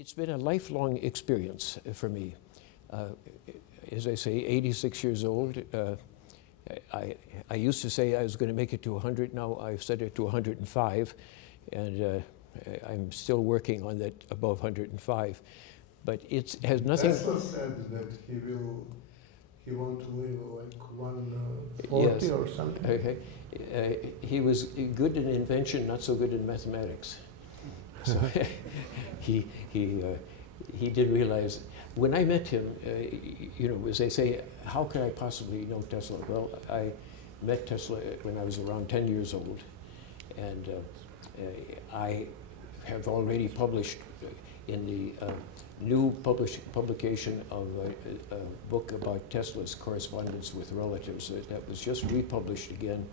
It's been a lifelong experience for me. As I say, 86 years old. I used to say I was going to make it to 100. Now I've set it to 105, and I'm still working on that above 105. But it has nothing. Tesla said that he want to live like 140 yes. or something. Okay. He was good in invention, not so good in mathematics. So he did realize. When I met him, as they say, how could I possibly know Tesla? Well, I met Tesla when I was around 10 years old, and I have already published in the new publication of a book about Tesla's correspondence with relatives. That was just republished again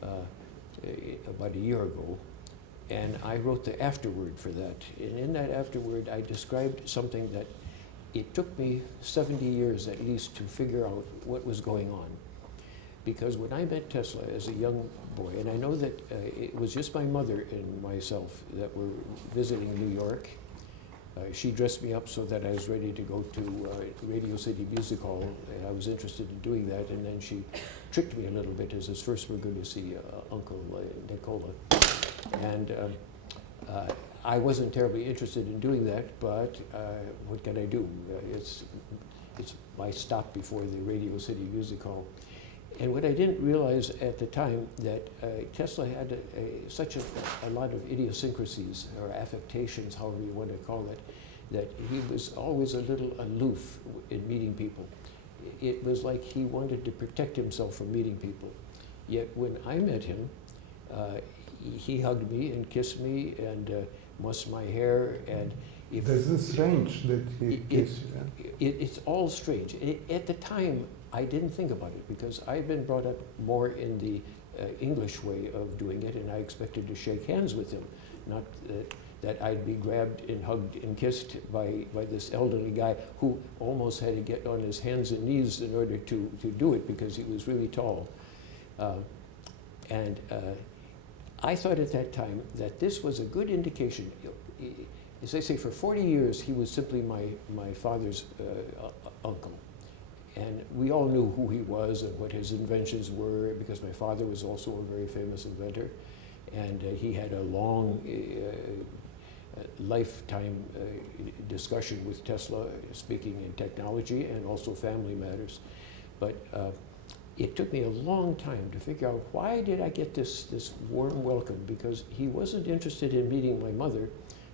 about a year ago. And I wrote the afterword for that. And in that afterword, I described something that it took me 70 years at least to figure out what was going on. Because when I met Tesla as a young boy, and I know that it was just my mother and myself that were visiting New York. She dressed me up so that I was ready to go to Radio City Music Hall, and I was interested in doing that, and then she tricked me a little bit as first we're going to see Uncle Nikola. And I wasn't terribly interested in doing that, but what can I do? It's my stop before the Radio City Music Hall. And what I didn't realize at the time that Tesla had such a lot of idiosyncrasies or affectations, however you want to call it, that he was always a little aloof in meeting people. It was like he wanted to protect himself from meeting people. Yet when I met him, he hugged me and kissed me and mussed my hair. And if this is strange that he kissed you. It's all strange. At the time, I didn't think about it because I'd been brought up more in the English way of doing it, and I expected to shake hands with him, not that I'd be grabbed and hugged and kissed by this elderly guy who almost had to get on his hands and knees in order to do it because he was really tall. I thought at that time that this was a good indication. As I say, for 40 years, he was simply my father's uncle. And we all knew who he was and what his inventions were because my father was also a very famous inventor. And he had a long lifetime discussion with Tesla, speaking in technology and also family matters. But it took me a long time to figure out why did I get this warm welcome, because he wasn't interested in meeting my mother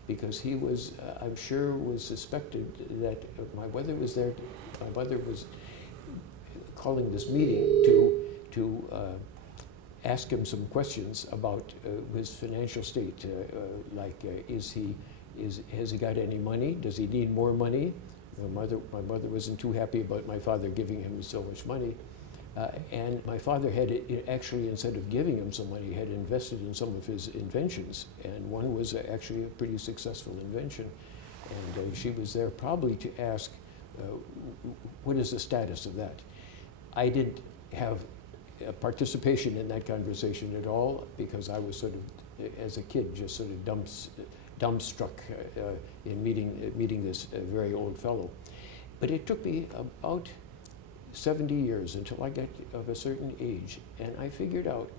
because he was, I'm sure, was suspected that my mother was there. My mother was calling this meeting to ask him some questions about his financial state, like has he got any money? Does he need more money? My mother wasn't too happy about my father giving him so much money. And my father had actually, instead of giving him some money, had invested in some of his inventions. And one was actually a pretty successful invention. And she was there probably to ask, what is the status of that? I didn't have participation in that conversation at all because I was sort of, as a kid, just sort of dumbstruck in meeting this very old fellow. But it took me about 70 years until I got of a certain age, and I figured out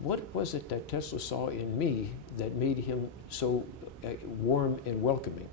what was it that Tesla saw in me that made him so warm and welcoming.